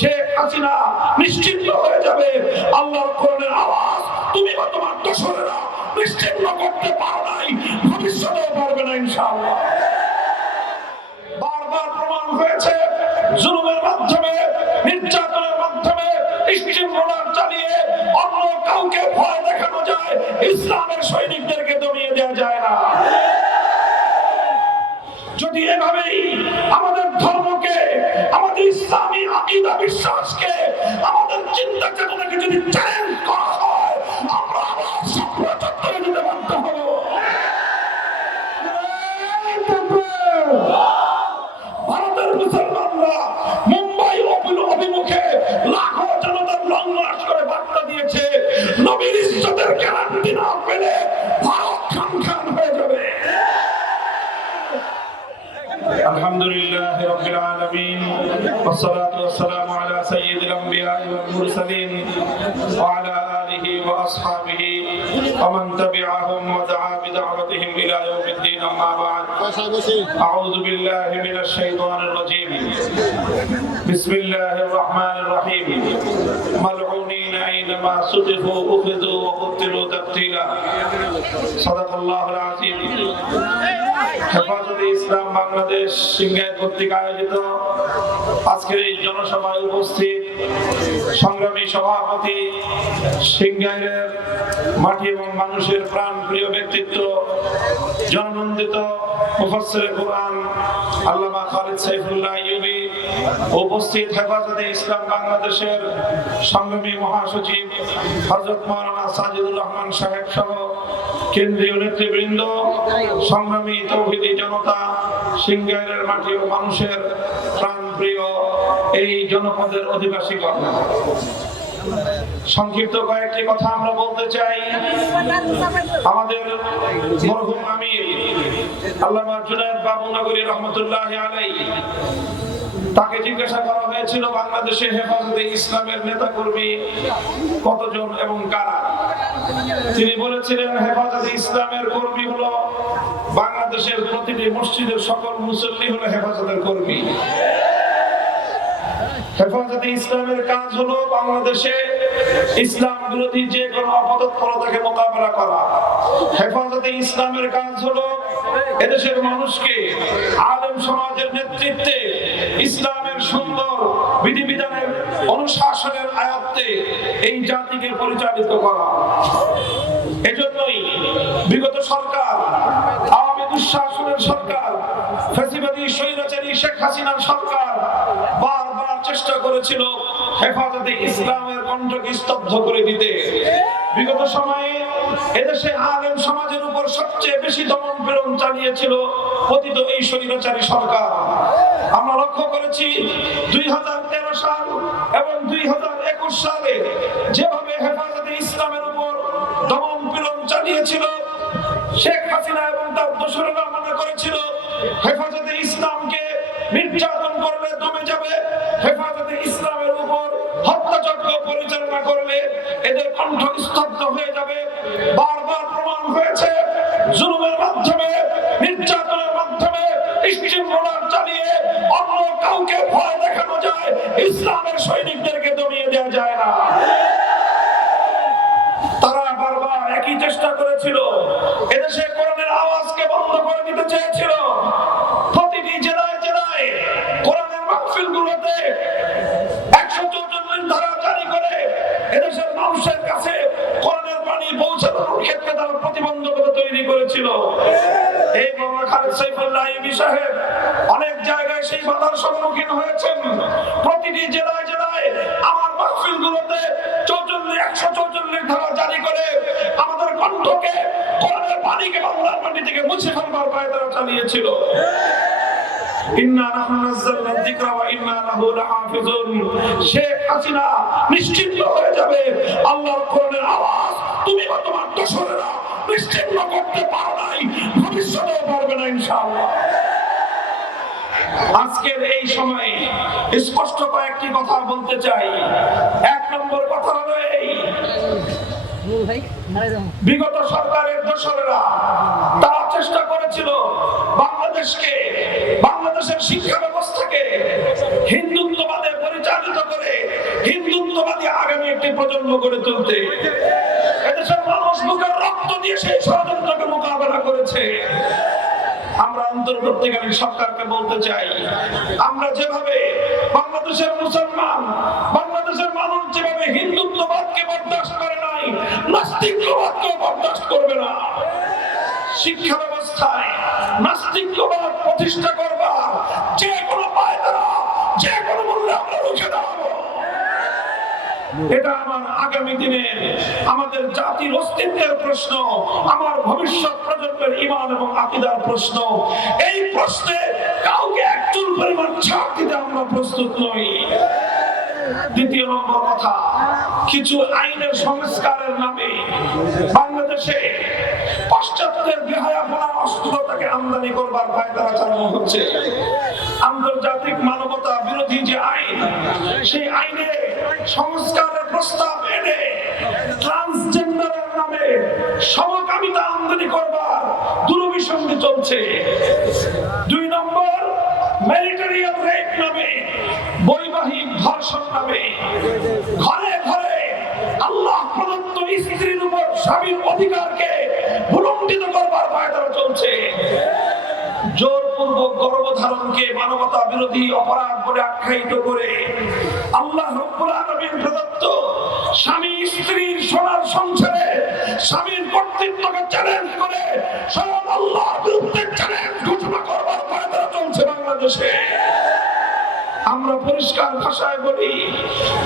শেখ হাসিনা নিশ্চিন্ন হয়ে যাবে। আল্লাহর কোরআনের আওয়াজ তুমি বা তোমার দোসরেরা নিশ্চিন্ন করতে পারো নাই, ভবিষ্যতেও পারবে না ইনশাআল্লাহ। বারবার প্রমাণ হয়েছে জুলুমের মাধ্যমে, নির্যাতনের মাধ্যমে, স্টিমরোলার চালিয়ে অন্য কাউকে ভয় দেখানো যায়, ইসলামের সৈনিকদেরকে দমিয়ে দেওয়া যায় না। যদি এভাবেই আমাদের ধর্মকে, আমাদের ইসলামী আকীদা বিশ্বাসকে, আমাদের চিন্তা চেতনাকে যদি চ্যালেঞ্জ করা হয়, আমরা আবার সাপলা চত্বরে যেতে বাধ্য হব। ভারতের মুসলমানরা মুম্বাই অভিমুখে লাখো জনতার লং মার্চ করে বার্তা দিয়েছে, নবীর ইজ্জতের গ্যারান্টি না পেলে ভারত খান হয়ে যাবে। আলহামদুলিল্লাহ রাব্বিল আলামিন ওয়াসসালাতু ওয়াসসালামু আলা সাইয়্যিদিল আমবিয়া ওয়াল মুরসালিন ওয়া আলা আলিহি ওয়া আসহাবিহি ওয়া মান তাবি'আহুম ওয়া দা'a বিদা'ওয়াতিহিম ইলা ইয়াউমিদ্দিন, আম্মা বা'দ। আউযু বিল্লাহি মিনাশ শাইতানির রাজীম। বিসমিল্লাহির রাহমানির রাহিম। মালউনিন আইনামা সুতিফু উখিযু ওয়া কুতিলু তাকতীলা। সাদাকাল্লাহুল আযীম। হেফাজতে ইসলাম বাংলাদেশ সিংগাইর কর্তৃক আয়োজিত আজকের এই জনসভায় উপস্থিত সংগ্রামী সভাপতি, সিংগাইরের মাটি এবং মানুষের প্রাণ প্রিয় ব্যক্তিত্ব, জননন্দিত মুফাসসিরে কোরআন আল্লামা খালিদ সাইফুল্লাহ আইয়ুবী, উপস্থিত হেফাজতে ইসলাম বাংলাদেশের সংগ্রামী মহাসচিব হযরত মাওলানা সাজিদুর রহমান সাহেব সহ কেন্দ্রীয় নেতৃবৃন্দ, সংগ্রামী তৌহিদি জনতা, সিংগাইরের মাটি ও মানুষের প্রাণ প্রিয় এই জনপদের অধিবাসীগণ, সংক্ষিপ্ত কয়েকটি কথা আমরা বলতে চাই। আমাদের মরহুম আমির আল্লামা জুনায়েদ বাবু নগরী রহমতুল্লাহি আলাইহি, তাকে জিজ্ঞাসা করা হয়েছিল বাংলাদেশে হেফাজতে ইসলামের নেতা কর্মী কতজন এবং কারা। তিনি বলেছিলেন হেফাজতে ইসলামের কর্মী হলো বাংলাদেশের প্রতিটি মসজিদের সকল মুসল্লি হলো হেফাজতের কর্মী। হেফাজতে ইসলামের কাজ হলো বাংলাদেশে ইসলাম বিরোধী যে কোনো অপতৎপরতাকে মোকাবেলা করা। হেফাজতে ইসলামের কাজ হলো এদেশের মানুষকে আলেম সমাজের নেতৃত্বে ইসলামের সুন্দর বিধিবিধানের অনুশাসনের আয়ত্তে এই জাতিকে পরিচালিত করা। এজন্যই বিগত সরকার, আওয়ামী দুঃশাসনের সরকার, ফ্যাসিবাদী স্বৈরাচারী শেখ হাসিনার সরকার বারবার চেষ্টা করেছিল হেফাজতে ইসলামের কণ্ঠকে স্তব্ধ করে দিতে। বিগত সময়ে এদেশে আলেম সমাজের উপর সবচেয়ে বেশি দমন পীড়ন চালিয়েছিল পতিত এই স্বৈরাচারী সরকার। আমরা লক্ষ্য করেছি 2013 সাল এবং 2021 সালে যেভাবে হেফাজতে ইসলামের উপর দমন পীড়ন চালিয়েছিল, শেখ হাসিনা এবং তার দোসরেরা মনে করেছিল হেফাজতে ইসলামকে নির্যাতন করলে দমে যাবে, হেফাজতে ইসলামের উপর হত্যাযজ্ঞ পরিচালনা করলে এদের কণ্ঠ স্তব্ধ হয়ে যাবে। বারবার প্রমাণ হয়েছে জুলুমের মাধ্যমে, নির্যাতনের মাধ্যমে, স্টিমরোলার চালিয়ে অন্য কাউকে ভয় দেখানো যায়, ইসলামের সৈনিকদেরকে দমিয়ে দেওয়া যায় না। তারা বারবার একই চেষ্টা করেছিল, এদেশে কোরআনের আওয়াজকে বন্ধ করে দিতে চেয়েছিল। প্রতিটি জেলায় জেলায় কোরআনের মাহফিলগুলোতে 144 ধারা জারি করে এদেশের মানুষের কাছে কোরআনের বাণী পৌঁছানোর ক্ষেত্রে তারা প্রতিবন্ধকতা তৈরি করেছিল। এই মাওলানা খালিদ সাইফুল্লাহ আইয়ুবী সাহেব অনেক জায়গায় সেই বাধার সম্মুখীন হয়েছেন। প্রতিটি জেলায় জেলায় আমার মাহফিলগুলোতে 144 ধারা জারি করে আমাদের কণ্ঠকে, কোরআনের বাণীকে বাংলার মাটি থেকে মুছে ফেলবার পায়তারা চালিয়েছিল। ইন্না নাহনু নাযালনা যিকরা ওয়া ইন্না লাহু লাহাফিজুন। শেখ হাসিনা নিশ্চিন্ন হয়ে যাবে। আল্লাহর কোরআনের আওয়াজ তুমি বা তোমার দোসরেরা নিশ্চিন্ন করতে পারো নাই, ভবিষ্যতেও পারবে না ইনশাআল্লাহ। আজকের এই সময়ে স্পষ্ট কয়েকটি কথা বলতে চাই। এক নম্বর কথা হলো এই, বিগত সরকারের দোসরেরা তারা চেষ্টা করেছিল বাংলাদেশের শিক্ষা ব্যবস্থাকে হিন্দুত্ববাদে পরিচালিত করে হিন্দুত্ববাদী আগামী একটি প্রজন্ম গড়ে তুলতে। এদেশের মানুষ বুকের রক্ত দিয়ে সেই ষড়যন্ত্রকে মোকাবেলা করেছে। আমরা অন্তর্বর্তীকালীন সরকারকে বলতে চাই, আমরা যেভাবে বাংলাদেশের মুসলমান, বাংলাদেশের মানুষ যেভাবে হিন্দুত্ববাদকে বরদাস্ত করে নাই, নাস্তিকবাদকেও বরদাস্ত করবে না। শিক্ষা ব্যবস্থায় নাস্তিকবাদ প্রতিষ্ঠা করবা, যে কোনো পায়তারা, যে কোনো মূল্যে আমরা রুখে দাঁড়াবো। এটা আমার আগামী দিনে আমাদের জাতির অস্তিত্বের প্রশ্ন, আমার ভবিষ্যৎ প্রজন্মের ঈমান এবং আকীদার প্রশ্ন। এই প্রশ্নে কাউকে একচুল পরিমাণ ছাড় দিতে আমরা প্রস্তুত নই। দ্বিতীয় নম্বর কথা, কিছু আইনের সংস্কারের নামে বাংলাদেশে পাশ্চাত্যের বেহায়াপনা অস্থিরতাকে আমদানি করবার পায়তারা চালানো হচ্ছে। আন্তর্জাতিক মানবতা বিরোধী যে আইন, সেই আইনে সংস্কারের প্রস্তাব এনে ট্রান্সজেন্ডারের নামে সমকামিতা আমদানি করবার দুরভিসন্ধি চলছে। দুই নম্বর, ম্যারিটারিয়াল রেপ নামে, বৈবাহিক ধর্ষণ নামে ঘরে ঘরে আল্লাহ প্রদত্ত স্ত্রীর উপর স্বামীর অধিকারকে ভুলুণ্ঠিত করবার পায়তারা চলছে। জোরপূর্বক গর্ভধারণকে মানবতা বিরোধী অপরাধ বলে আখ্যায়িত করে আল্লাহ রাব্বুল আলামিন প্রদত্ত স্বামী স্ত্রীর সোনার সংসারে স্বামীর কর্তৃত্বকে চ্যালেঞ্জ করে স্বয়ং আল্লাহর বিরুদ্ধে চ্যালেঞ্জ ঘোষণা করবার পায়তারা চলছে বাংলাদেশে। আমরা পরিষ্কার ভাষায় বলি,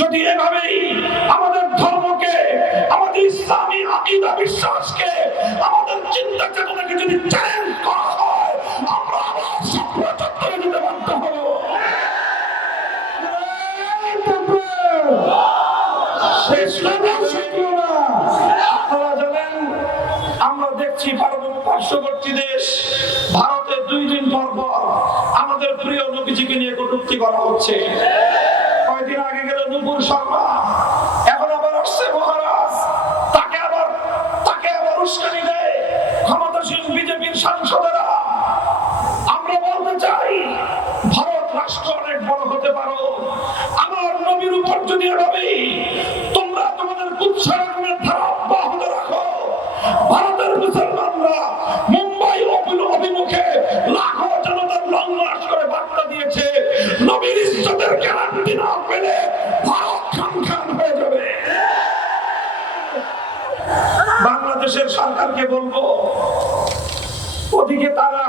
যদি এভাবেই আমাদের ধর্মকে, আমাদের ইসলামী আকীদা বিশ্বাসকে, আমাদের চিন্তা চেতনাকে যদি চ্যালেঞ্জ করা হয়, আমরা আবার সপ্রচত্বরে দিতে বাধ্য হব। আপনারা জানেন, আমরা দেখছি পার্শ্ববর্তী দেশ ভারতে 2 দিন পর পর আমাদের প্রিয় নবীজিকে নিয়ে কটূক্তি করা হচ্ছে। কয়েকদিন আগে গেল নূপুর শর্মা, এখন আবার আসছে মহারাজ, তাকে আবার উস্কানি দেয় ক্ষমতাসীন বিজেপির সাংসদেরা। আমরা বলতে চাই, ভারত রাষ্ট্র অনেক বড় হতে পারো, আমার নবীর উপর যদি এভাবেই তোমরা তোমাদের কুৎসারণের ধারা অব্যাহত রাখো, ভারতের মুসলমানরা মুম্বাই অভিমুখে লাখো জনতার লং মার্চ করে বার্তা দিয়েছে, নবীর ইজ্জতের গ্যারান্টি না পেলে ভারত খান হয়ে যাবে। বাংলাদেশের সরকারকে বলবো, ওদিকে তারা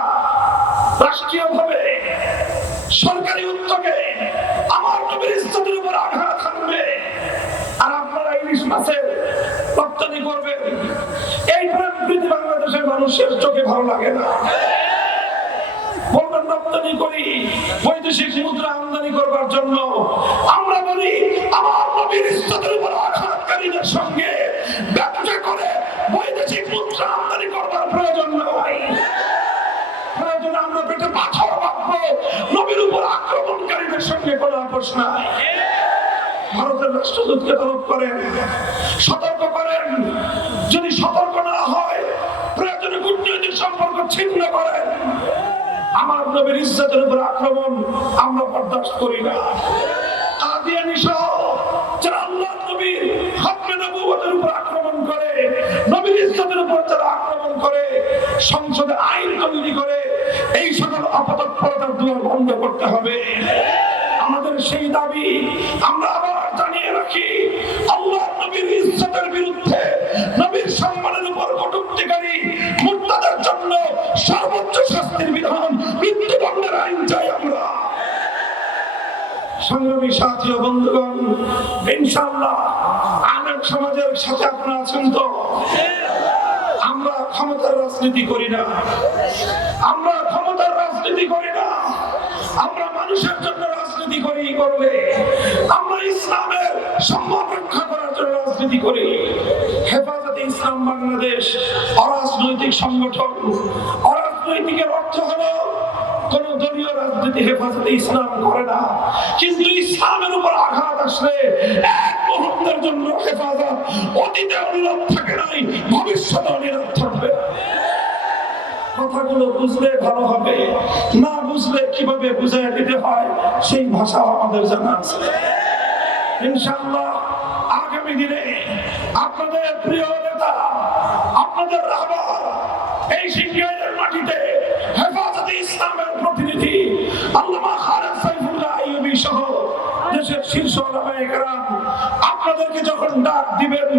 রাষ্ট্রীয়ভাবে সরকারি উদ্যোগে আমার নবীর ইজ্জতের উপর আঘাত হানবে, আর আপনারা ইলিশ মাছের রপ্তানি করবেন। এই প্রকৃতি বাংলাদেশের মানুষের চোখে ভালো লাগে না। বলবেন রপ্তানি করি বৈদেশিক মুদ্রা আমদানি করবার জন্য, আমরা বলি আমার নবীর ইজ্জতের উপর আঘাতকারীদের সঙ্গে ব্যবসা করে বৈদেশিক মুদ্রা আমদানি করবার প্রয়োজন নয়। প্রয়োজন আমরা পেটে পাথর বাঁধবো, নবীর উপর আক্রমণকারীদের সঙ্গে কোনো আপোষ নাই। ভারতের রাষ্ট্রদূতকে তলব করেন, সতর্ক করেন, যদি সতর্ক না হয় প্রয়োজনে কূটনৈতিক সম্পর্ক ছিন্ন করেন। আমার নবীর ইজ্জতের উপর আক্রমণ আমরা বরদাস্ত করি না। কাদিয়ানী সহ যারা আল্লাহর নবীর খতমে নবুয়তের উপর আক্রমণ করে, নবীর ইজ্জতের উপর যারা আক্রমণ করে, সংসদে আইন তৈরি করে এই সকল অপতৎপরতার দুয়ার বন্ধ করতে হবে। আমাদের সেই দাবি আমরা আবার জানিয়ে রাখি, আল্লাহর নবীর ইজ্জতের বিরুদ্ধে, নবীর সম্মানের উপর কটূক্তিকারী মুরতাদের জন্য সর্বোচ্চ শাস্তির বিধান, মৃত্যুদণ্ডের আইন চাই আমরা। সংগ্রামী সাথী ও বন্ধুগণ, ইনশাআল্লাহ আলেম সমাজের সাথে আপনারা আছেন তো? আমরা ক্ষমতার রাজনীতি করি না, আমরা ক্ষমতার রাজনীতি করি না, আমরা মানুষের জন্য রাজনীতি করি। করলে আমরা ইসলামের সম্মান রক্ষা করার জন্য রাজনীতি করি। হেফাজতে ইসলাম বাংলাদেশ অরাজনৈতিক সংগঠন। অরাজনৈতিকের অর্থ হলো কোন দলীয় রাজনীতি হেফাজতে ইসলাম করে না, কিন্তু ইসলামের উপর আঘাত আসলে এক মুহূর্তের জন্য হেফাজত অতীতে নীরব থাকে নাই, ভবিষ্যতেও নীরব থাকবে। কথাগুলো বুঝলে ভালো হবে, না বুঝলে কিভাবে বুঝিয়ে দিতে হয় সেই ভাষা আমাদের জানা আছে। ইনশাআল্লাহ আগামী দিনে আপনাদের প্রিয় নেতা, আপনাদের রাহবার, এই সিংহাইয়ের মাটিতে হেফাজতে ইসলামের প্রতিনিধি আল্লামা খালেদ সাইফুল্লাহ আইয়ুবী সহ দেশের শীর্ষ ওলামায়ে কেরাম আপনাদেরকে যখন ডাক দিবেন,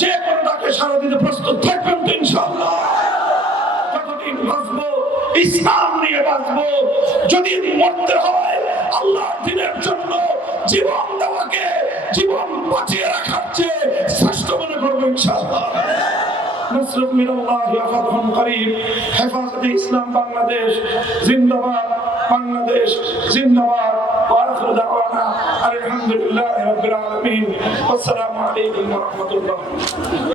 যে কোনো ডাকে সাড়া দিতে প্রস্তুত থাকবেন তো ইনশাআল্লাহ। যতদিন বাঁচবো ইসলাম নিয়ে বাঁচবো, যদি মরতে হয় আল্লাহর দ্বীনের জন্য জীবন দেওয়াকে জীবন বাঁচিয়ে রাখার চেয়ে শ্রেষ্ঠ মনে করবো ইনশাআল্লাহ। نصر من الله وفتح قريب। হেফাজতে ইসলাম বাংলাদেশ জিন্দাবাদ, বাংলাদেশ জিন্দাবাদ। وآخر دعوانا الحمد لله رب العالمين والسلام عليكم ورحمة الله।